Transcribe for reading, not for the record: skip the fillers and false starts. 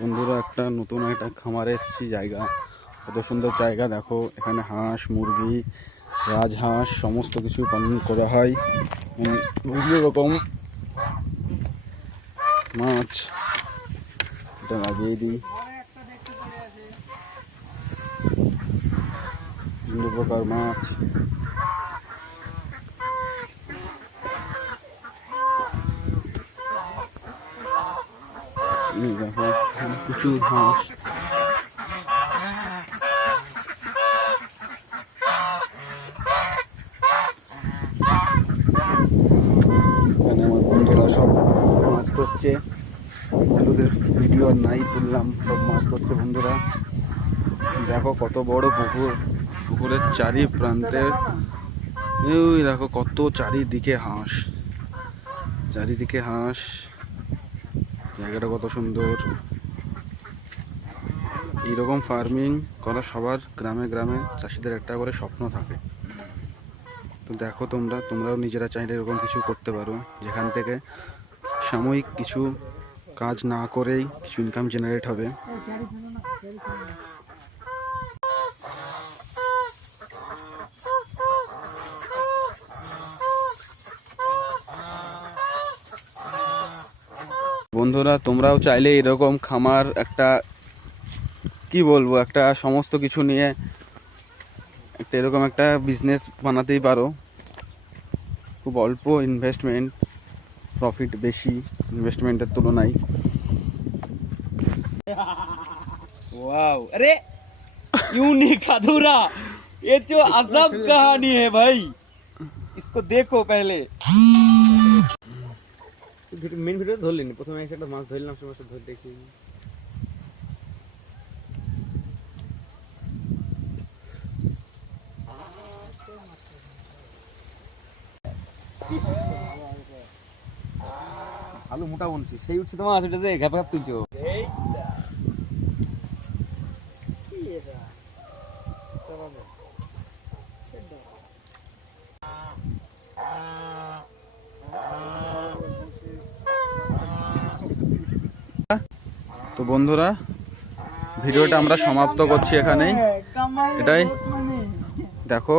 বন্ধুরা একটা নতুন একটা খামারে এসেছি, জায়গা কত সুন্দর জায়গা দেখো। এখানে হাঁস মুরগি রাজহাঁস সমস্ত কিছু পালন করা হয়। বিভিন্ন রকম মাছ এটা লাগিয়ে দিই, বিভিন্ন প্রকার মাছ। দেখো প্রচুর হাঁস। এখানে আমার বন্ধুরা সব মাছ ধরছে, বন্ধুদের ভিডিও আর নাই তুললাম, সব মাছ ধরছে বন্ধুরা। দেখো কত বড় পুকুর, পুকুরের চারি প্রান্তে ওই দেখো কত চারিদিকে হাঁস, চারিদিকে হাঁস। জায়গাটা কত সুন্দর। এইরকম ফার্মিং করা সবার গ্রামে গ্রামে চাষিদের একটা করে স্বপ্ন থাকে। তো দেখো তোমরাও নিজেরা চাইলে এরকম কিছু করতে পারো, যেখান থেকে সাময়িক কিছু কাজ না করেই কিছু ইনকাম জেনারেট হবে। বন্ধুরা তোমরাও চাইলে এরকম খামার একটা কি বলবো, একটা সমস্ত কিছু নিয়ে একটা এরকম একটা বিজনেস বানাতেই পারো। খুব অল্প ইনভেস্টমেন্ট, প্রফিট বেশি ইনভেস্টমেন্টের তুলনায়। वाव, अरे यूनिक अधूरा, ये जो अजब कहानी है भाई, इसको देखो पहले। মেন ভিডিও ধরলেনি, প্রথমে একটা মাছ ধরলাম, সে মাছটা ধরে দেখি। আলু মোটা বনছি, সেই উঠছে তোমার মাছ, ওটাতে ঘ্যাপ ঘ্যাপ তুলছো। তো বন্ধুরা ভিডিওটা আমরা সমাপ্ত করছি এখানেই। এটাই দেখো।